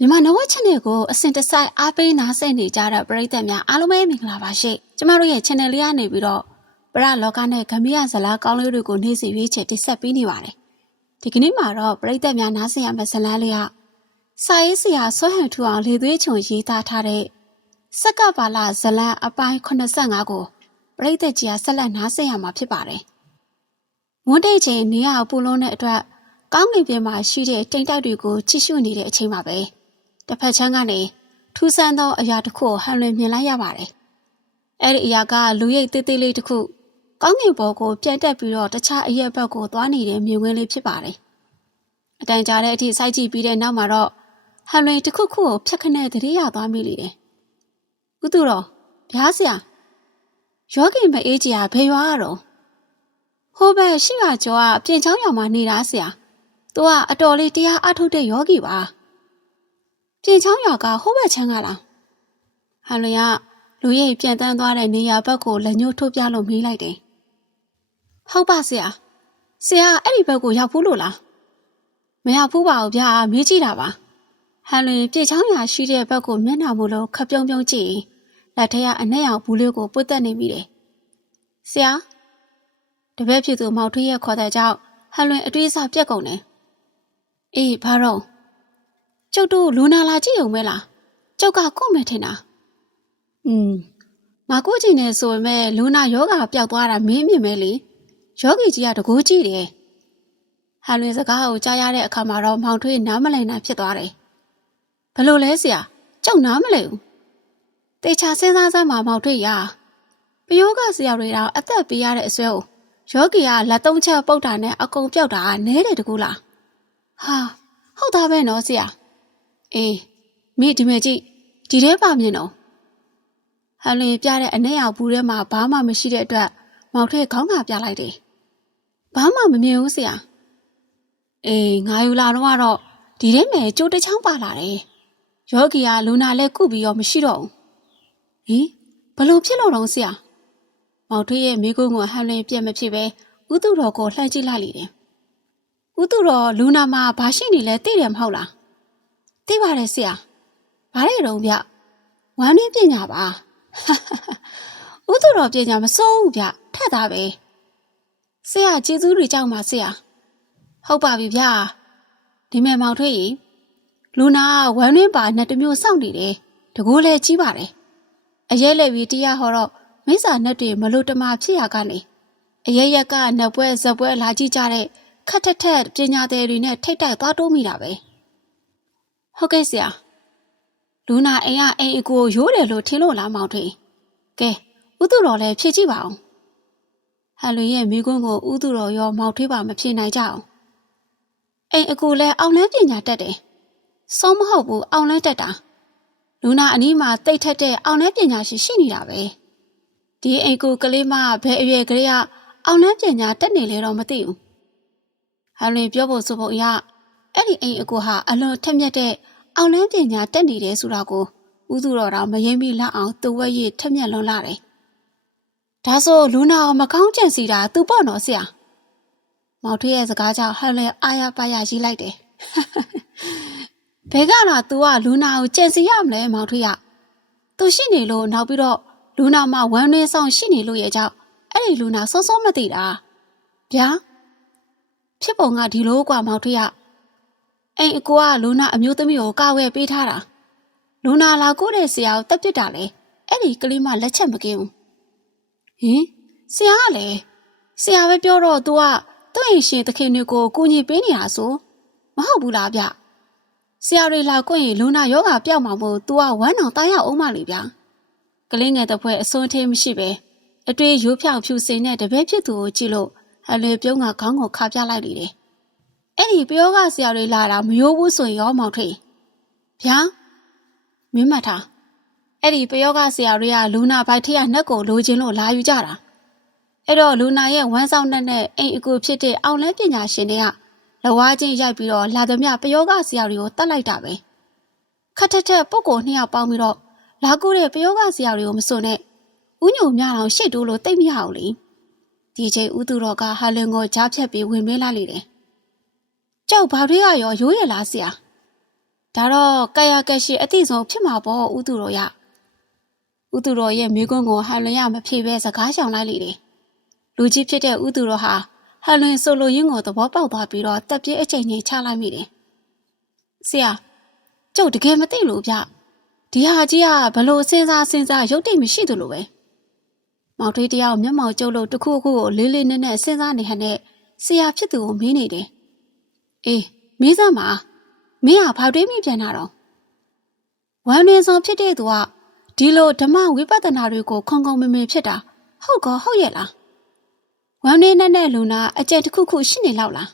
မြန်မာနဝက်ချန်နယ်ကိုအစဉ်တစိုက်အားပေးနားဆင်နေကြတဲ့ပရိသတ်များအားလုံးပဲမင်္ဂလာပါရှိကျမတို့ရဲ့ channel လေးကနေပြီးတော့ပရလောကနဲ့ဂမီယဇလားကောင်းလေးတွေကိုနေ့စဉ်ရွေးချယ်တင်ဆက်ပေးနေပါတယ်ဒီကနေ့မှာတော့ပရိသတ်များနားဆင်ရမယ့်ဇလန်းလေးကစာရေးဆရာဆွဲဟန်ထူအောင်လေသွေးချုံရေးသားထားတဲ့စက္ကပါလဇလန်းအပိုင်း85ကိုပရိသတ်ကြီးကဆက်လက်နားဆင်ရမှာဖြစ်ပါတယ်ဝန်းတိတ်ချင်းနေရပူလုံးတဲ့အတွက်ကောင်းကင်ပြင်မှာရှိတဲ့တိမ်တိုက်တွေကိုကြည့်ရှုနေတဲ့အချိန်မှာပဲ တစ်ဖက်ချမ်းကနေထူးဆန်းသောအရာတစ်ခုကိုဟန်လွင်မြင်လိုက်ရပါတယ်။အဲ့ဒီအရာကလူရိပ်သေးသေးလေးတစ်ခုကောင်းကင်ဘော်ကိုပြန့်တက်ပြီးတော့တခြားအရက်ဘက်ကိုသွားနေတဲ့မြင်ကွင်းလေးဖြစ်ပါတယ်။အတန်ကြာတဲ့အထိစိုက်ကြည့်ပြီးတဲ့နောက်မှာတော့ဟန်လွင်တစ်ခုခုကိုဖြတ်ခနဲ့တတိယသွားမိလေတယ်။ဥသူတော်ဗျားဆရာယောဂီမအေးကြီးကဘယ်ရွာကတော့ဟိုဘက်ရှိကကျော်ကပြင်ချောင်းရွာမှာနေတာဆရာ။ तू ကအတော်လေးတရားအထုတ်တဲ့ယောဂီပါ။ ပြင်ချောင်းရွာကဟိုးဘက်ချမ်းကလားဟန်လွင်ကလူရိပ်ပြန်တန်းသွားတဲ့နေရာဘက်ကိုလက်ညှိုးထိုးပြလို့မေးလိုက်တယ်ဟုတ်ပါဆရာဆရာအဲ့ဒီဘက်ကိုရောက်ဘူးလို့လားမရောက်ဘူးပါဘူးဗျာမေးကြည့်တာပါဟန်လွင်ပြင်ချောင်းရွာရှိတဲ့ဘက်ကိုမျက်နှာမလို့ခပ်ပြုံးပြုံးကြည့်ရင်လက်ထက်ကအနက်ရောင်ဘူးလေးကိုပွတ်တက်နေမိတယ်ဆရာတပည့်ဖြစ်သူမောင်ထွေးရဲ့ခေါ်တဲ့ကြောင့်ဟန်လွင်အတွေးအဆပြက်ကုန်တယ်အေးဘာတော့ ကျုပ်တို့လူနာလာကြည့်ုံပဲလားကျုပ်ကကို့မယ်ထင်တာอืมငါကို့ချင်နေဆိုပေမဲ့လူနာယောဂပျောက်သွားတာမင်းမြင်မဲလေယောဂီကြီးကတကိုးကြည့်တယ်ဟန်လွင်စကားကိုကြားရတဲ့အခါမှာတော့မောင်ထွေးနားမလည်နိုင်ဖြစ်သွားတယ်ဘလို့လဲဆရာကျုပ်နားမလည်ဘူးတေချာစဉ်းစားစမ်းမှာမောင်ထွေးရပယောဂဆရာတွေတော့အသက်ပေးရတဲ့အစွဲကိုယောဂီကလက်သုံးချက်ပုတ်တာနဲ့အကုန်ပြောက်တာနဲတယ်တကူလားဟာဟုတ်သားပဲနော်ဆရာ အေးမိဒီမဲ့ကြည့်ဒီထဲပါမြင်တော့ဟန်လင်းပြတဲ့အနဲ့ရောက်ဘူးထဲမှာဘာမှမရှိတဲ့အတွက်မောင်ထွေးခေါင်းကပြလိုက်တယ်ဘာမှမမြင်ဘူးဆရာအေးငါယူလာတော့ကတော့ဒီထဲမှာကြိုးတစ်ချောင်းပါလာတယ်ယောဂီကလူနာလက်ကုပြီးတော့မရှိတော့ဘူးဟင်ဘလို့ဖြစ်လို့တော့ဆရာမောင်ထွေးရဲ့မိကုန်းကဟန်လင်းပြက်မဖြစ်ပဲဥတုတော်ကိုလှမ်းကြည့်လိုက်လေတယ်ဥတုတော်လူနာမှာဘာရှိနေလဲသိတယ်မဟုတ်လား သိပါတယ်ဆရာ။ဘာလဲတုံးဗျ။ဝမ်းနည်းပညာပါ။ဥသူတော်ပညာမစိုးဘူးဗျ။ထက်သားပဲ။ဆရာကျေးဇူးတွေကြောက်ပါဆရာ။ဟုတ်ပါပြီဗျာ။ဒီမဲ့မောင်ထွေးကြီးလူနာဝမ်းနည်းပါနဲ့တမျိုးစောင့်နေတယ်။တကိုးလဲကြီးပါတယ်။အရဲလဲပြီးတရားဟောတော့မိစ္ဆာနဲ့တွေမလို့တမဖြစ်ရကနေအရဲရက်ကနက်ပွဲဇက်ပွဲလာကြည့်ကြတဲ့ခက်ထက်ထက်ပညာသည်တွေနဲ့ထိတ်တိုက်သွားတိုးမိတာပဲ။ ဟုတ်ကဲ့ဆရာလူနာအိမ်ကအိမ်အကိုရိုးတယ်လို့ထင်လို့လားမောင်ထွေးကဲဥသူတော်လည်းဖြည့်ကြည့်ပါအောင်ဟန်လွင်ရဲ့မိကွန်းကိုဥသူတော်ရောမောင်ထွေးပါမဖြေနိုင်ကြအောင်အိမ်အကိုလည်းအောင်လန်းပညာတတ်တယ်ဆုံးမဟုတ်ဘူးအောင်လန်းတတ်တာလူနာအနီးမှာတိတ်ထက်တဲ့အောင်လန်းပညာရှိရှိနေတာပဲဒီအိမ်ကိုကလေးမဘယ်အရွယ်ကလေးကအောင်လန်းပညာတက်နေလေတော့မသိဘူးဟန်လွင်ပြောဖို့ဆိုဖို့အရ အဲ့ဒီအိမ်အကူဟာအလွန်ထက်မြက်တဲ့အောင်လန်းပညာတက်နေတယ်ဆိုတာကိုဦးသူတော်တော်မရင်မိလက်အောင်သူ့ဝက်ရည်ထက်မြက်လွန်လာတယ်။ဒါဆိုလူနာအောင်မကောင်းကြံစီတာသူပေါ့နော်ဆရာ။မောင်ထွေးရဲ့စကားကြောင့်ဟန်လဲအာရပါရရေးလိုက်တယ်။ဘယ်ကတော့ तू ကလူနာကိုကြံစီရမလဲမောင်ထွေးက။ तू ရှိနေလို့နောက်ပြီးတော့လူနာမှာဝမ်းနည်းဆောင်ရှိနေလို့ရဲ့ကြောင့်အဲ့ဒီလူနာစောစောမသိတာ။ဗျာဖြစ်ပုံကဒီလိုกว่าမောင်ထွေးက အိမ်အကိုကလူနာအမျိုးသမီးကိုကာဝယ်ပေးထားတာလူနာလာကိုတဲ့ဆရာကိုတက်ပစ်တာလေအဲ့ဒီကလေးမလက်ချက်မကင်းဘူးဟင်ဆရာကလည်းဆရာပဲပြောတော့ तू ကသူ့အိမ်ရှင်သခင်တွေကိုကူညီပေးနေတာဆိုမဟုတ်ဘူးလားဗျဆရာတွေလာကိုရင်လူနာယောဂပျောက်မှာမို့ तू ကဝမ်းတောင်တားရအောင်မလေဗျကလေးငယ်တစ်ဖွဲ့အစွန်းသေးမရှိပဲအတွေ့ရိုးဖြောင်ဖြူစင်တဲ့တပည့်ဖြစ်သူကိုကြည့်လို့အလွေပြုံးကခေါင်းကိုခါပြလိုက်လေတယ် အဲ့ဒီပယောဂဆရာတွေလာတာမယိုးဘူးဆိုရင်ရောမောင်ထွေဗျာမင်းမတ်ထားအဲ့ဒီပယောဂဆရာတွေကလူနာဘိုက်ထရနှက်ကိုလိုချင်လို့လာယူကြတာအဲ့တော့လူနာရဲ့ဝမ်းဆောင်နှက်နဲ့အိမ်အကူဖြစ်တဲ့အောင်လဲပညာရှင်တွေကလဝါချင်းရိုက်ပြီးတော့လာသမျှပယောဂဆရာတွေကိုတတ်လိုက်တာပဲခက်ထက်ထက်ပုတ်ကိုနှစ်ယောက်ပေါင်းပြီးတော့လာကူတဲ့ပယောဂဆရာတွေကိုမစွန့်နဲ့ဥညုံများအောင်ရှစ်တိုးလို့တိတ်မရအောင်လေဒီချိန်ဥသူတော်ကဟာလင်ကိုကြားဖြတ်ပြီးဝင်မေးလိုက်လေတယ် ကျောက်ဘာတွေကရောရိုးရလားဆရာဒါဒါတော့ကာယကက်ရှိအတိဆုံးဖြစ်မှာပေါ့ဥသူတော်ရဥသူတော်ရဲ့မိကွန်းကိုဟန်လွင်ရမဖြေပဲစကားရှောင်လိုက်လေတယ်လူကြီးဖြစ်တဲ့ဥသူတော်ဟာဟန်လွင်ဆိုလိုရင်းကိုသဘောပေါက်သွားပြီးတော့တက်ပြေးအချိန်ကြီးချလိုက်မိတယ်ဆရာကျုပ်တကယ်မသိလို့ဗျဒီဟာကြီးကဘလို့စဉ်းစားစဉ်းစားရုပ်တိတ်မရှိသလိုပဲမောင်ထွေးတယောက်မျက်မှောင်ကျုပ်လို့တစ်ခုခုကိုလေးလေးနက်နက်စဉ်းစားနေဟန်နဲ့ဆရာဖြစ်သူကိုမင်းနေတယ် အေးမင်းစမ်းပါမင်းဟာဖောက်တွေးမိပြန်တာတော့ဝမ်းနေဆောင်ဖြစ်တဲ့သူကဒီလိုဓမ္မဝိပဿနာတွေကိုခုံခုံမင်မင်ဖြစ်တာဟုတ်ကောဟုတ်ရဲ့လားဝမ်းနေနဲ့နဲ့လူနာအကျင့်တစ်ခုခုရှိနေလောက်လား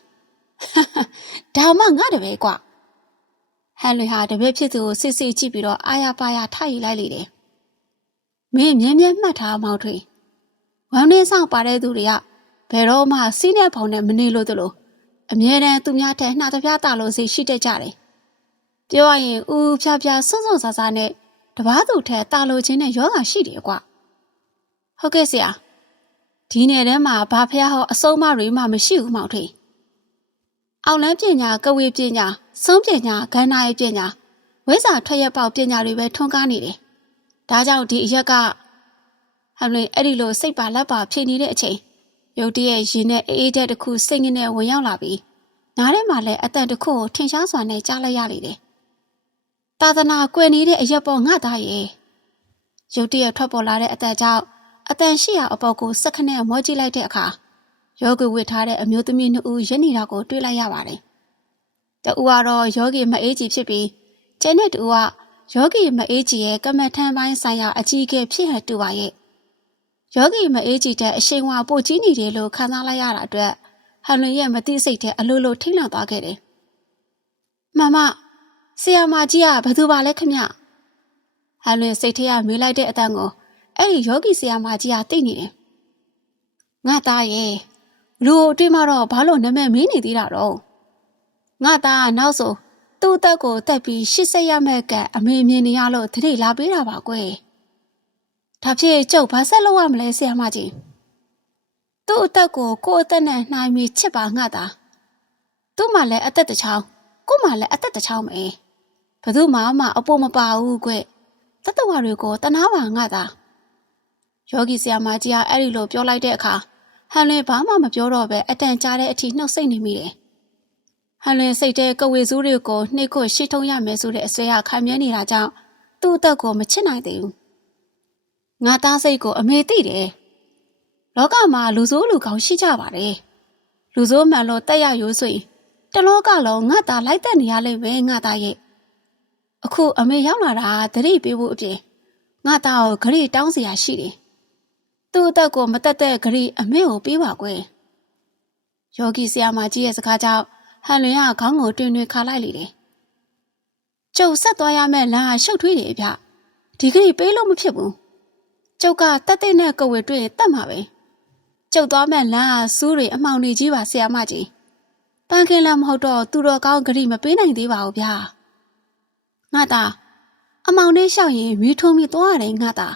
ဒါမှငါတပည့်ကွာဟန်လွေဟာတပည့်ဖြစ်သူကိုစစ်စစ်ကြည့်ပြီးတော့အာရပါရထားယူလိုက်လေတယ်မင်းမြဲမြဲမှတ်ထားမောင်ထွေဝမ်းနေဆောင်ပါတဲ့သူတွေကဘယ်တော့မှစီးနေဖောင်နဲ့မနေလို့တလို့ အမြဲတမ်းသူများတဲ့နှာတပြားတာလို့စိတ်ရှိတတ်ကြတယ်။ပြောရရင်ဦးဖြားဖြားစွန်းစွန်းဆာဆာနဲ့တပားသူထဲတာလို့ခြင်းနဲ့ယောဂရှိတယ်ကွာ။ဟုတ်ကဲ့ဆရာ။ဒီနယ်ထဲမှာဘာဖះဟောအစုံမတွေမှမရှိဘူးမောင်ထေ။အောင်လန်းပညာကဝေပညာဆုံးပညာဂန္ဓာရေးပညာဝိဇ္ဇာထွက်ရပေါက်ပညာတွေပဲထွန်းကားနေတယ်။ဒါကြောင့်ဒီအရက်ကဟမ်လင်အဲ့ဒီလိုစိတ်ပါလက်ပါဖြစ်နေတဲ့အချိန် ရုတ်တရက်ရင်နဲ့အေးအေးတဲ့တစ်ခုစိတ်ငင်းနဲ့ဝင်ရောက်လာပြီးနားထဲမှာလည်းအတန်တစ်ခုကိုထင်ရှားစွာနဲ့ကြားလိုက်ရလေတယ်။သာသနာကွယ်နေတဲ့အရက်ပေါ်ငါသားရဲ့ရုတ်တရက်ထွက်ပေါ်လာတဲ့အတန်ကြောင့်အတန်ရှိရာအပေါ်ကိုစက္ကနဲ့မောကြည့်လိုက်တဲ့အခါယောဂီဝစ်ထားတဲ့အမျိုးသမီးနှစ်ဦးရနေတာကိုတွေ့လိုက်ရပါတယ်။တဦးကတော့ယောဂီမအေးကြီးဖြစ်ပြီးကျန်တဲ့တူကယောဂီမအေးကြီးရဲ့ကမ္မထမ်းပိုင်းဆိုင်ရာအကြီးအကဲဖြစ်ဟန်တူပါရဲ့။ ယောဂီမအေးကြည့်တဲ့အရှိန်ဝါပို့ကြီးနေတယ်လို့ခံစားလိုက်ရတာအတွက်ဟန်လွင်ရဲ့မသိစိတ်တဲ့အလိုလိုထိတ်လန့်သွားခဲ့တယ်။မမဆရာမကြီးကဘသူပါလဲခမဟန်လွင်စိတ်ထဲကမေးလိုက်တဲ့အတန်ကိုအဲ့ဒီယောဂီဆရာမကြီးကသိနေတယ်။ငါသားရဲ့လူတွေ့မှတော့ဘာလို့နာမည်မင်းနေသေးတာတော့ငါသားကနောက်ဆိုသူ့အသက်ကိုတက်ပြီးရှစ်ဆက်ရမဲ့ကအမေမြင်နေရလို့တတိလာပေးတာပါကွယ်။ ဒါဖြစ်ကျုပ်ဘာဆက်လုပ်ရမလဲဆရာမကြီးသူ့အသက်ကိုကိုယ့်အသက်နဲ့နှိုင်းပြီးချစ်ပါငှတာသူ့မှာလည်းအသက်တစ်ချောင်းကို့မှာလည်းအသက်တစ်ချောင်းပဲဘသူမှမအပေါ်မပါဘူးကွတတဝါတွေကိုတနာပါငှတာယောဂီဆရာမကြီးကအဲ့ဒီလိုပြောလိုက်တဲ့အခါဟန်လင်းဘာမှမပြောတော့ပဲအတန်ကြားတဲ့အထိနှုတ်ဆက်နေမိတယ်ဟန်လင်းစိတ်တဲ့ကဝေစုတွေကိုနှိတ်ခွရှိထုံးရမယ်ဆိုတဲ့အစွဲကခံမြဲနေတာကြောင့်သူ့အသက်ကိုမချစ်နိုင်သေးဘူး ငါသားစိတ်ကိုအမေသိတယ်လောကမှာလူဆိုးလူကောင်းရှိကြပါတယ်လူဆိုးမှန်လို့တက်ရရိုးဆိုရင်တလောကလုံးငါသားလိုက်တက်နေရလိမ့်မယ်ငါသားရဲ့အခုအမေရောက်လာတာတတိပေးဖို့အပြင်ငါသားကိုဂရိတောင်းစရာရှိတယ်သူ့အသက်ကိုမတက်တဲ့ဂရိအမေကိုပေးပါကွယ်ယောဂီဆရာမကြီးရဲ့စကားကြောင့်ဟန်လွင်ကခေါင်းကိုတွင်တွင်ခါလိုက်လေတယ်ကျုပ်ဆက်သွားရမယ့်လမ်းဟာရှုပ်ထွေးတယ်ဗျဒီဂရိပေးလို့မဖြစ်ဘူး ကျုပ်ကတက်တဲ့နဲ့ကိုဝေတွေ့ရင်တတ်မှာပဲကျုပ်သွားမဲ့လမ်းဟာစူးတွေအမှောင်နေကြီးပါဆရာမကြီးပန်းကင်းလည်းမဟုတ်တော့သူတော်ကောင်းဂရိမပေးနိုင်သေးပါဘူးဗျာငါသားအမောင်နဲ့ရှောက်ရင်မီးထုံးပြီးသွားရတယ်ငါသား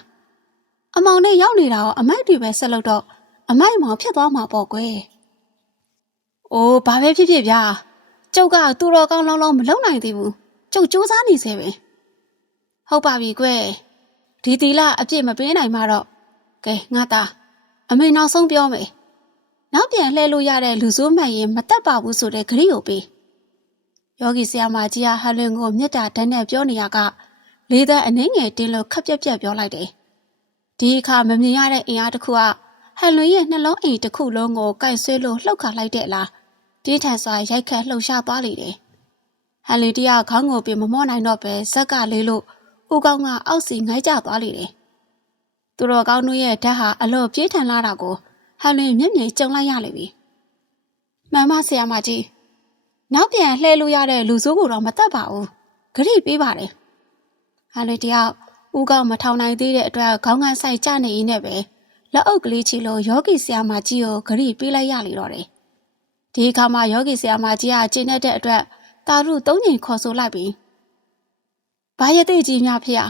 အမောင်နဲ့ရောက်နေတာရောအမိုက်တွေပဲဆက်လို့တော့အမိုက်မောင်ဖြစ်သွားမှာပေါ့ကွယ်အိုးဘာပဲဖြစ်ဖြစ်ဗျာကျုပ်ကသူတော်ကောင်းလုံးလုံးမလုံနိုင်သေးဘူးကျုပ်စူးစမ်းနေစေပဲဟုတ်ပါပြီကွယ် ဒီတီလာအပြစ်မပေးနိုင်မှတော့ကဲငါသားအမေနောက်ဆုံးပြောမယ်နောက်ပြန်လှည့်လို့ရတဲ့လူဆိုးမှန်ရင်မတက်ပါဘူးဆိုတဲ့ဂရိကိုပေးယောဂီဆရာမကြီးကဟလွင်ကိုမြတ်တာတန်းနဲ့ပြောနေရကလေးသက်အနှင်းငယ်တင်းလို့ခက်ပြက်ပြက်ပြောလိုက်တယ်ဒီအခါမမြင်ရတဲ့အင်အားတစ်ခုကဟလွင်ရဲ့နှလုံးအိမ်တစ်ခုလုံးကိုကိုက်ဆွဲလို့လှုပ်ခါလိုက်တဲ့လားပြင်းထန်စွာရိုက်ခတ်လှုပ်ရှားသွားလေတယ်ဟလွင်တရခေါင်းကိုပြမမော့နိုင်တော့ပဲဇက်ကလေးလို့ ဦးကောင်းကအောက်စီငိုက်ကြသွားလေတယ်။သူတော်ကောင်းတို့ရဲ့ဓာတ်ဟာအလော့ပြေးထန်လာတာကိုဟန်လင်းမျက်မြင်ကြုံလိုက်ရလိမ့်ပြီ။မှန်ပါဆရာမကြီး။နောက်ပြန်လှည့်လို့ရတဲ့လူစိုးကိုတော့မတတ်ပါဘူး။ဂရိပေးပါတယ်။ဟန်လင်းတယောက်ဦးကောင်းမထောင်နိုင်သေးတဲ့အတွက်ခေါင်းကဆိုင်ကျနေရင်းနဲ့ပဲလက်အုပ်ကလေးချီလို့ယောဂီဆရာမကြီးကိုဂရိပေးလိုက်ရလေတော့တယ်။ဒီအခါမှာယောဂီဆရာမကြီးကကျင်းတဲ့အတွက်တာရုသုံးချိန်ခေါ်ဆိုလိုက်ပြီး ဘာရတဲ့ကြီးများဖေဟာ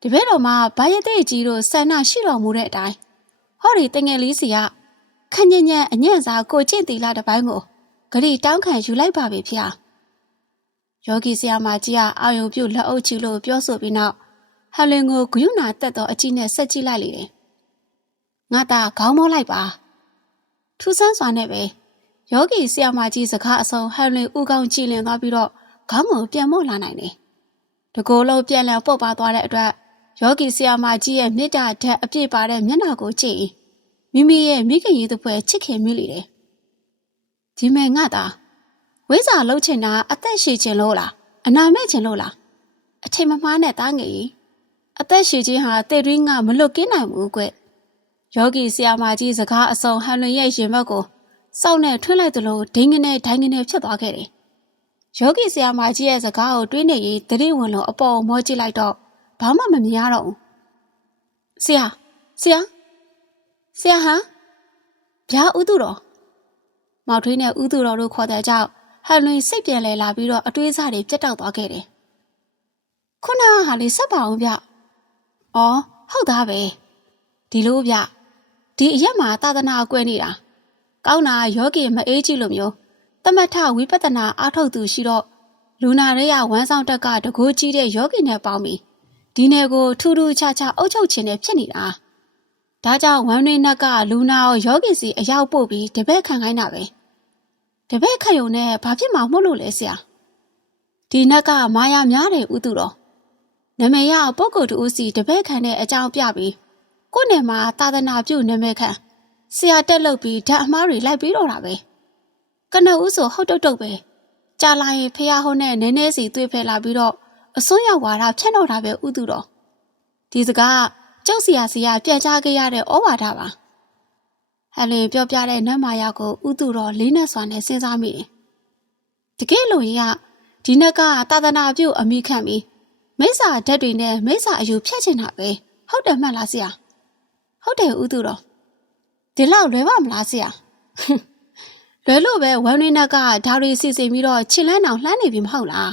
တပည့်တော်မှာဘာရတဲ့ကြီးတို့ဆန္ဒရှိတော်မူတဲ့အတိုင်းဟောဒီတငယ်လေးစီကခညညံအညံ့စာကိုကျင့်တီလာတစ်ပိုင်းကိုဂရီတောင်းခံယူလိုက်ပါပြီဖေဟာယောဂီဆရာမကြီးကအာယုံပြုတ်လက်အုပ်ချီလို့ပြောဆိုပြီးနောက်ဟန်လင်ကိုဂယုဏတက်သောအကြည့်နဲ့ဆက်ကြည့်လိုက်လေတယ်။ငါသားခေါင်းမောလိုက်ပါ။ထူးဆန်းစွာနဲ့ပဲယောဂီဆရာမကြီးစကားအစုံဟန်လင်ဥကောင်းကြည်လင်သွားပြီးတော့ခေါင်းကိုပြန်မော့လာနိုင်တယ်။ တကိုယ်လုံးပြန်လည်ပုတ်ပါသွားတဲ့အတွက်ယောဂီဆရာမကြီးရဲ့မေတ္တာဓာတ်အပြည့်ပါတဲ့မျက်နှာကိုကြည့်ရင်မိမိရဲ့မိခင်ရည်တစ်ဖွဲချစ်ခင်မိလေတယ်။ဒီမဲ့ငါသားဝိဇ္ဇာလှုပ်ချင်တာအသက်ရှည်ခြင်းလို့လားအနာမဲ့ခြင်းလို့လားအချိန်မမှားနဲ့တားငယ်ကြီးအသက်ရှည်ခြင်းဟာတေတွင်းကမလွတ်ကင်းနိုင်ဘူးကွယောဂီဆရာမကြီးစကားအစုံဟန်လွင်ရဲ့ရင်ဘက်ကိုစောက်နဲ့ထွင်းလိုက်သလိုဒိန်းကနေဒိုင်းကနေဖြစ်သွားခဲ့တယ် ယောဂီဆရာမကြီးရဲ့စကားကိုတွေးနေရင်တတိဝင်လုံးအပေါ်မောကြည့်လိုက်တော့ဘာမှမမြင်ရတော့ဘူးဆရာဆရာဆရာဟာဗျာဥသူတော်မောက်ထွေးနဲ့ဥသူတော်တို့ခေါ်တဲ့ကြောင့်ဟန်လွင်စိတ်ပြန်လဲလာပြီးတော့အတွေးအဆတွေပြတ်တောက်သွားခဲ့တယ်။ခုနကဟာလေးဆက်ပါအောင်ဗျ။အော်ဟုတ်သားပဲ။ဒီလိုဗျ။ဒီအရက်မှာသာသနာအကွဲနေတာ။ကောင်းတာယောဂီမအေးကြည့်လို့မျိုး တမထဝိပဿနာအားထုတ်သူရှိတော့လူနာရဲရဝမ်းဆောင်တက်ကတကိုးကြီးတဲ့ယောဂီနဲ့ပေါင်းပြီးဒီနယ်ကိုထူးထူးခြားခြားအုပ်ချုပ်ခြင်းနဲ့ဖြစ်နေတာ။ဒါကြောင့်ဝမ်းတွေနက်ကလူနာရောယောဂီစီအရောက်ပို့ပြီးတပည့်ခံခိုင်းတာပဲ။တပည့်ခတ်ယုံနဲ့ဘာဖြစ်မှာမို့လို့လဲဆရာဒီနက်ကမာယာများတယ်ဥသူတော်နမရပုဂ္ဂိုလ်တူစီတပည့်ခံတဲ့အကြောင်းပြပြီးကိုယ်နယ်မှာသာသနာပြုနမခံဆရာတက်လုပ်ပြီးဓာတ်အမားတွေလိုက်ပြီးတော့တာပဲ ကနဦးဆိုဟုတ်တုတ်တုတ်ပဲကြာလာရင်ဖះဟိုးနဲ့နည်းနည်းစီတွေ့ဖဲလာပြီးတော့အစွန်းရောက်ဝါဒဖြတ်တော့တာပဲဥသူတော်ဒီစကားကျုပ်စီယာစီယာပြန်ချခဲ့ရတဲ့ဩဝါဒပါဟန်လင်ပြောပြတဲ့နတ်မာယာကိုဥသူတော်လေးနဲ့စွာနဲ့စဉ်းစားမိတယ်တကယ်လို့ရင်ကဒီနက်ကသာသနာပြုအမိခံပြီးမိစ္ဆာဓာတ်တွေနဲ့မိစ္ဆာအယူဖြတ်ချင်တာပဲဟုတ်တယ်မှတ်လားဆရာဟုတ်တယ်ဥသူတော်ဒီလောက်လွယ်ပါမလားဆရာ လွယ်လို့ပဲဝမ်နေနက်ကဓာရီစီစဉ်ပြီးတော့ခြေလန်းအောင်လှမ်းနေပြီမဟုတ်လား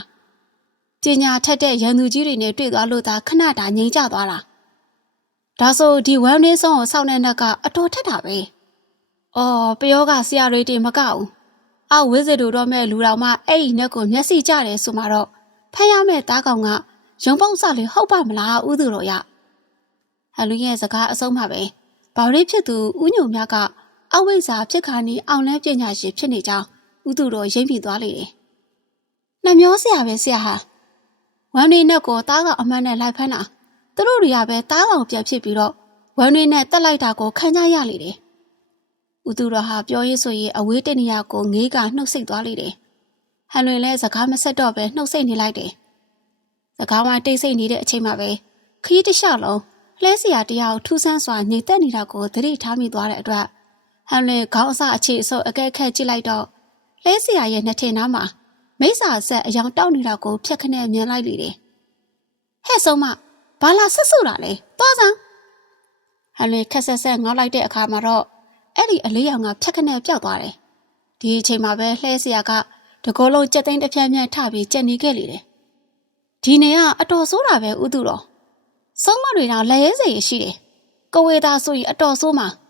ပညာထက်တဲ့ရန်သူကြီးတွေနဲ့တွေ့သွားလို့သာခဏတာငြိမ်ကျသွားတာဒါဆိုဒီဝမ်နေဆုံးကိုစောင့်တဲ့နက်ကအတော်ထက်တာပဲအော်ပယောကဆရာတွေတင်မကဘူးအောက်ဝိဇ္ဇတို့တော့မဲ့လူတော်မှအဲ့ဒီနက်ကိုမျက်စိကျတယ်ဆိုမှတော့ဖမ်းရမဲ့တားကောင်ကရုံပေါက်စလေးဟုတ်ပါမလားဥသူတော်ရဟလူရဲ့စကားအဆုံးမှပဲဘာရိဖြစ်သူဥညုံမြတ်က အဝိဇ္ဇာဖြစ်ခါနေအောင်လဲပညာရှင်ဖြစ်နေကြောင်းဥသူတော်ရိမ့်ပြီးသွားလေတယ်နှမျောဆရာပဲဆရာဟာဝမ်နေနဲ့ကိုတားကောင်အမှန်နဲ့လိုက်ဖမ်းတာသူတို့တွေကပဲတားကောင်ပြတ်ဖြစ်ပြီးတော့ဝမ်နေနဲ့တက်လိုက်တာကိုခံကြရလေတယ်ဦးသူတော်ဟာပြောရေးဆိုရေးအဝေးတနေရကိုငေးကနှုတ်ဆက်သွားလိမ့်တယ်။ဟန်လွင်လည်းစကားမဆက်တော့ပဲနှုတ်ဆက်နေလိုက်တယ်။စကားမှတိတ်ဆိတ်နေတဲ့အချိန်မှာပဲခရီးတစ်လျှောက်လုံးလှဲစရာတရားကိုထူးဆန်းစွာညိတ်သက်နေတာကိုသတိထားမိသွားတဲ့အတွက် ဟန်လွင်ခေါင်းအစအခြေအဆုပ်အကဲခက်ကြည့်လိုက်တော့လှဲစရာရဲ့နှစ်ထင်နားမှာမိစ္ဆာဆက်အယောင်တောက်နေတာကိုဖြတ်ခနဲ့မြင်လိုက်လေတယ်။ဟဲ့ဆုံးမဘာလာဆက်ဆုတာလဲ။သွားစမ်းဟန်လွင်ခက်ဆက်ဆက်ငေါက်လိုက်တဲ့အခါမှာတော့အဲ့ဒီအလေးရောင်ကဖြတ်ခနဲ့ပြောက်သွားတယ်။ဒီအချိန်မှာပဲလှဲစရာကတကောလုံးကြက်သိန်းတစ်ဖြန်းဖြန်းထပြီးကြက်နေခဲ့လေတယ်။ဒီနေကအတော်ဆိုးတာပဲဥသူတော်။ဆုံးမတွေတော့လက်ရဲစေရရှိတယ်။ကဝေသာဆိုရင်အတော်ဆိုးမှာ။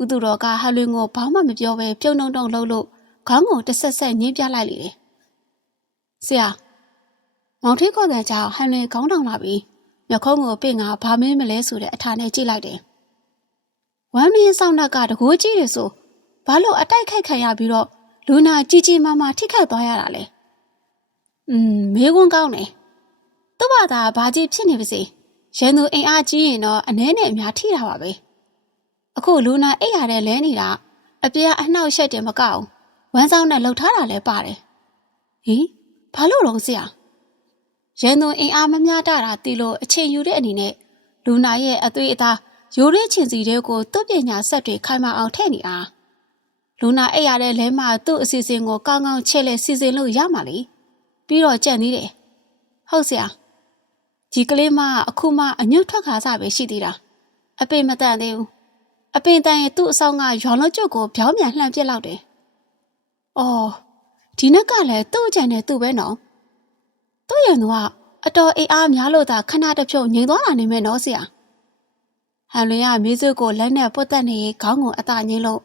ဥသူတော်ကဟလွင်ကိုဘာမှမပြောဘဲပြုံနှုံတုံလှုပ်လို့ခေါင်းကိုတစ်ဆက်ဆက်ညှင်းပြလိုက်လေတယ်။ဆရာမောင်ထေးခေါ်တဲ့ကြောင့်ဟန်လွင်ခေါင်းတောင်လာပြီးမျက်ခုံးကိုပင့်ကဘာမင်းမလဲဆိုတဲ့အထာနဲ့ကြည့်လိုက်တယ်။ဝမ်းမင်းဆောင်နှက်ကတကိုးကြီးတယ်ဆိုဘာလို့အတိုက်ခိုက်ခံရပြီးတော့လူနာကြီးကြီးမားမားထိခိုက်သွားရတာလဲ။อืมမေးခွန်းကောင်းတယ်။သူ့ဘာသာဘာကြီးဖြစ်နေပါစေ။ရန်သူအိမ်အားကြီးရင်တော့အနှဲနဲ့အများထိတာပါပဲ။ အခုလူနာအိတ်ရတဲ့လဲနေတာအပြားအနှောက်ရှက်တယ်မကောက်ဝမ်းဆောင်နဲ့လှုပ်ထားတာလဲပါတယ်။ဟင်ဘာလို့တော့ဆရာ။ရန်သူအိမ်အားမများတာတီလို့အချိန်ယူတဲ့အနေနဲ့လူနာရဲ့အသွေးအသားရိုးရဲချင်စီတွေကိုသူ့ပညာဆက်တွေခိုင်မာအောင်ထည့်နေအားလူနာအိပ်ရတဲ့လဲမှသူ့အစီအစဉ်ကိုကောင်းကောင်းချဲ့လဲစီစဉ်လို့ရမှာလေပြီးတော့ကြံ့သေးတယ်ဟုတ်ဆရာဒီကလေးမအခုမှအညွတ်ထွက်ခါစားပဲရှိသေးတာအပင်မတန်သေးဘူး အပင်တန်ရင်သူ့အဆောင်ကရွာလုံးကျုပ်ကိုပြောင်းပြန်လှန်ပစ်လောက်တယ်အော်ဒီနက်ကလည်းသူ့ကြံနဲ့သူ့ပဲနော်သူ့ရံသူကအတော်အိမ်အားများလို့သာခဏတစ်ဖြုတ်ငြိမ်သွားတာနေမဲ့နော်ဆရာဟန်လွင်ကမီးစုကိုလက်နဲ့ပုတ်တက်နေခေါင်းကိုအသာငိမ့်လို့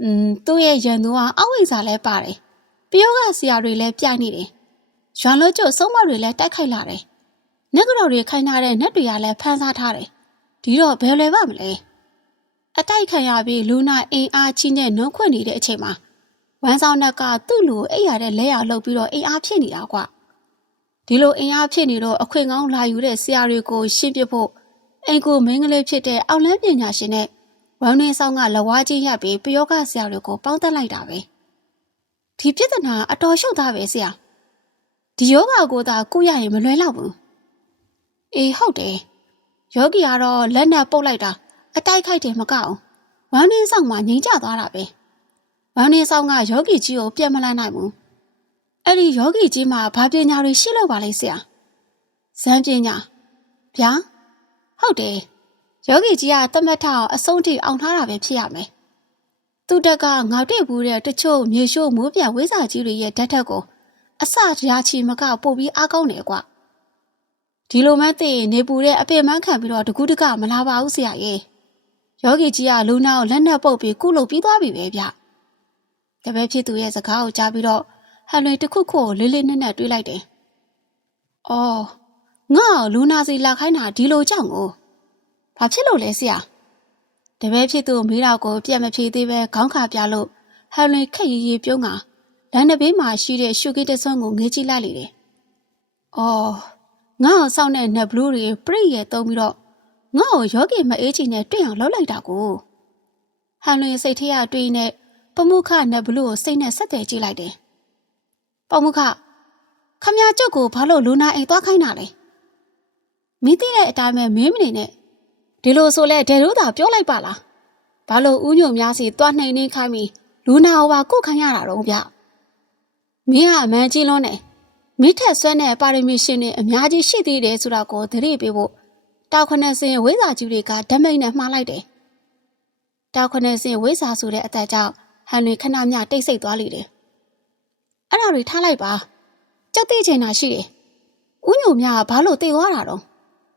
อืมသူ့ရဲ့ရန်သူကအောက်ဝိဇ္ဇာလဲပါတယ်။ပျောကဆရာတွေလည်းပြိုက်နေတယ်ရွာလို့ကျုပ်ဆုံးမတွေလည်းတိုက်ခိုက်လာတယ်။နက်ကတော့တွေခိုင်းထားတဲ့နက်တွေကလည်းဖမ်းစားထားတယ်။ဒီတော့ဘယ်လွယ်ပါမလဲ။ အတိုက်ခံရပြီးလူနာအင်အားချင်းနဲ့နှုံးခွင့်နေတဲ့အချိန်မှာဝမ်းဆောင်နက်ကသူ့လူအိပ်ရတဲ့လက်ရလှုပ်ပြီးတော့အင်အားဖြစ်နေတာကွ။ဒီလိုအင်အားဖြစ်နေတော့အခွင့်ကောင်းလာယူတဲ့ဆရာတွေကိုရှင်းပြဖို့အင်ကိုမင်းကလေးဖြစ်တဲ့အောင်လန်းပညာရှင်နဲ့ဝမ်နေဆောင်ကလဝါချင်းရပြီးပယောဂဆရာတွေကိုပေါင်းတက်လိုက်တာပဲ။ဒီပြဿနာအတော်ရှုပ်သားပဲဆရာ။ဒီယောဂကိုသာကုရရင်မလွယ်တော့ဘူး။အေးဟုတ်တယ်။ယောဂီကတော့လက်နဲ့ပုတ်လိုက်တာ အတိုက်ခိုက်တယ်မကအောင်ဝမ်နေဆောင်မှငြိမ်ကျသွားတာပဲ။ဝမ်နေဆောင်ကယောဂီကြီးကိုပြန်မလာနိုင်ဘူး။အဲ့ဒီယောဂီကြီးမှာဘာပညာတွေရှိလို့ပါလဲဆရာ။ဇန်ပညာဗျာဟုတ်တယ်။ယောဂီကြီးကတမတ်ထအောင်အဆုံးထိအောင်ထားတာပဲဖြစ်ရမယ်။သူတက်ကငါတွေ့ဘူးတဲ့တချို့မြေရှိုးမိုးပြဝိဇာကြီးတွေရဲ့ဓာတ်ထက်ကိုအစရာချီမကပို့ပြီးအားကောင်းတယ်ကွ။ဒီလိုမှသိရင်နေပူတဲ့အပေမန်းခံပြီးတော့တကူးတကမလာပါဘူးဆရာကြီး။ ယောဂီကြီးကလူနာကိုလက်နဲ့ပုတ်ပြီးကုလုပ်ပြီးသွားပြီပဲဗျ။တပည့်ဖြစ်သူရဲ့စကားကိုကြားပြီးတော့ဟန်လွင်တစ်ခုခုကိုလေးလေးနက်နက်တွေးလိုက်တယ်။အော်ငါ့ကိုလူနာစီလာခိုင်းတာဒီလိုကြောင့်ကို။ဘာဖြစ်လို့လဲဆရာ။တပည့်ဖြစ်သူမိတော့ကိုပြက်မဖြေသေးပဲခေါင်းခါပြလို့ဟန်လွင်ခက်ရီရီပြုံးကလမ်းတစ်ဘေးမှာရှိတဲ့ရှုကိတဆွမ်းကိုငေးကြည့်လိုက်လေတယ်။အော်ငါ့ကိုစောင့်တဲ့နက်ဘလူးတွေပြိရဲ့တုံးပြီးတော့ ငါ့ကိုယောဂီမအေးချင်နဲ့တွေ့အောင်လုပ်လိုက်တာကိုဟန်လွင်စိတ်ထဲကတွေးနေပမှုခနက်ဘလူးကိုစိတ်နဲ့ဆက်သွယ်ကြည့်လိုက်တယ်။ပမှုခခမရကျုပ်ကိုဘာလို့လူနာအိမ်သွားခိုင်းတာလဲ။မိသိတဲ့အတိုင်းပဲမင်းမနေနဲ့ဒီလိုဆိုလဲဒဲတို့သာပြောလိုက်ပါလား။ဘာလို့ဥညုံများစီသွားနှိမ်နှင်းခိုင်းပြီးလူနာဟောပါကုတ်ခိုင်းရတာတော့ဗျ။မင်းကအမှန်ကြီးလွန်းတယ်။မိထက်ဆွဲတဲ့ပါရမီရှင်တွေအများကြီးရှိသေးတယ်ဆိုတာကိုသတိပေးဖို့ တောက်ခနဲ့စင်ဝိဇာကြီးတွေကဓမိတ်နဲ့မှားလိုက်တယ်။တောက်ခနဲ့စင်ဝိဇာဆိုတဲ့အသက်ကြောင့်ဟန်တွေခဏမျှတိတ်ဆိတ်သွားလိမ့်တယ်။အဲ့ဒါတွေထားလိုက်ပါ။ကြောက်သိချင်တာရှိတယ်။ဥညုံများကဘာလို့တေသွားတာတော့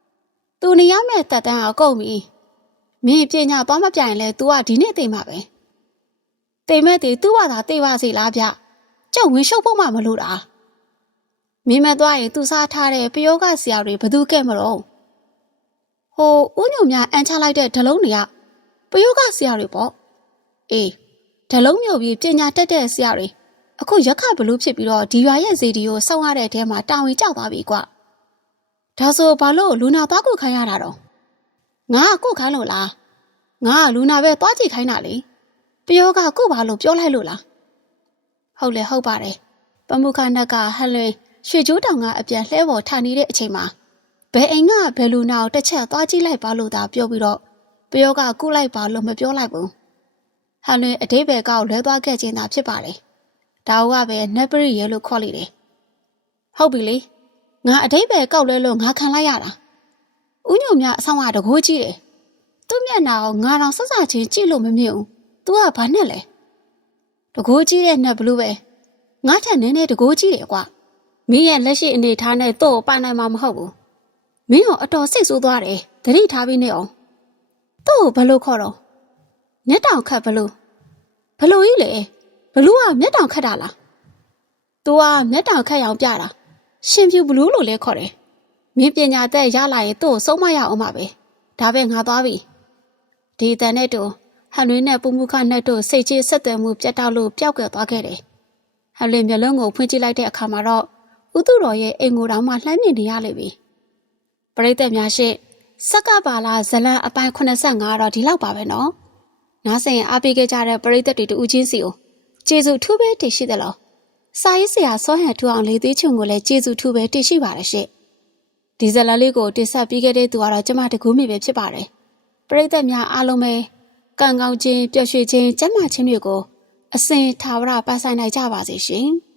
။ तू နေရမယ့်တက်တန်းအကုန်ပြီ။မင်းပညာသွားမပြိုင်လဲ तू ကဒီနေ့သိမှာပဲ။သိမဲ့တည် तू ကသာသိပါစေလားဗျ။ကြောက်ဝင်ရှုပ်ဖို့မှမလို့တာ။မင်းမသွားရင် तू စားထားတဲ့ပယောဂဆရာတွေဘသူခဲ့မလို့။ ဟိုဥညုံများအန်ချလိုက်တဲ့ဓလုံးတွေကပယောဂဆရာတွေပေါ့။အေးဓလုံးမျိုးပြီးပညာတက်တဲ့ဆရာတွေအခုရက်ခဘလို့ဖြစ်ပြီးတော့ဒီရွာရဲ့ဇေဒီကိုစောင့်ရတဲ့အထဲမှာတာဝန်ကျသွားပြီကွာ။ဒါဆိုဘာလို့လူနာသွားကုခိုင်းရတာတော့ငါကကုခိုင်းလို့လားငါကလူနာပဲသွားကြည့်ခိုင်းတာလေပယောကကုပါလို့ပြောလိုက်လို့လားဟုတ်လေဟုတ်ပါတယ်ပမုခနက်ကဟလွင်ရွှေကျိုးတောင်ကအပြန်လှဲပေါ်ထနေတဲ့အချိန်မှာ ဘယ်အိမ်ကဘယ်လူနာကိုတစ်ချက်သွားကြည့်လိုက်ပါလို့သာပြောပြီးတော့ပယောကကုလိုက်ပါလို့မပြောလိုက်ဘူးဟလွင်အတိဘယ်ကောက်လွဲသွားခဲ့ခြင်းသာဖြစ်ပါတယ်ဒါကပဲနက်ပရိရဲလို့ခေါ်လိုက်တယ်ဟုတ်ပြီလေငါအတိတ်ပဲကောက်လဲလို့ငါခံလိုက်ရတာဥညုံမြအဆောင်ကတကိုးကြီးတယ်သူ့မျက်နှာကိုငါတော့ဆက်စချင်းကြည့်လို့မမြင်ဘူး तू ကဘာနဲ့လဲတကိုးကြီးတဲ့နှက်ဘလူးပဲငါထက်နည်းနည်းတကိုးကြီးတယ်ကွာမင်းရဲ့လက်ရှိအနေထားနဲ့တော့ပိုင်နိုင်မှာမဟုတ်ဘူး မင်းတော့အတော်စိတ်ဆိုးသွားတယ်တတိထားပြီးနေအောင်သူ့ကိုဘလို့ခေါ်တော့မျက်တောင်ခတ်ဘလို့ဘလို့ကြီးလေဘလူးကမျက်တောင်ခတ်တာလား तू ကမျက်တောင်ခတ်ရောင်ပြတာရှင်ဖြူဘလူးလို့လဲခေါ်တယ်။မင်းပညာသက်ရလာရင်သူ့ကိုဆုံးမရအောင်ပါပဲ။ဒါပဲငါသွားပြီ။ဒီတန်နဲ့တူဟန်လွင်နဲ့ပူမှုခနဲ့တို့စိတ်ကြီးဆက်သွယ်မှုပြတ်တောက်လို့ပျောက်ကွယ်သွားခဲ့တယ်။ဟန်လွင်မျက်လုံးကိုဖွင့်ကြည့်လိုက်တဲ့အခါမှာတော့ဥသူတော်ရဲ့အိမ်ကိုတောင်မှလှမ်းမြင်နေရလိမ့်ပြီ။ ပရိသတ်များရှင့်စက္ကပါလာဇလန်အပိုင်း85တော့ဒီလောက်ပါပဲနော်။နားဆင်အားပေးခဲ့ကြတဲ့ပရိသတ်တွေတူချင်းစီကိုကျေးဇူးထူးပဲတင်ရှိသလား။စာရေးဆရာစောဟန်ထူအောင်လေးသေးချုံကိုလည်းကျေးဇူးထူးပဲတင်ရှိပါရရှင့်။ဒီဇလန်လေးကိုတင်ဆက်ပြီးခဲ့တဲ့သူကတော့ကျမတကူမိပဲဖြစ်ပါတယ်။ပရိသတ်များအားလုံးပဲကံကောင်းခြင်းပျော်ရွှင်ခြင်းကျန်းမာခြင်းတွေကိုအစဉ်သာဝရပတ်ဆိုင်နိုင်ကြပါစေရှင်။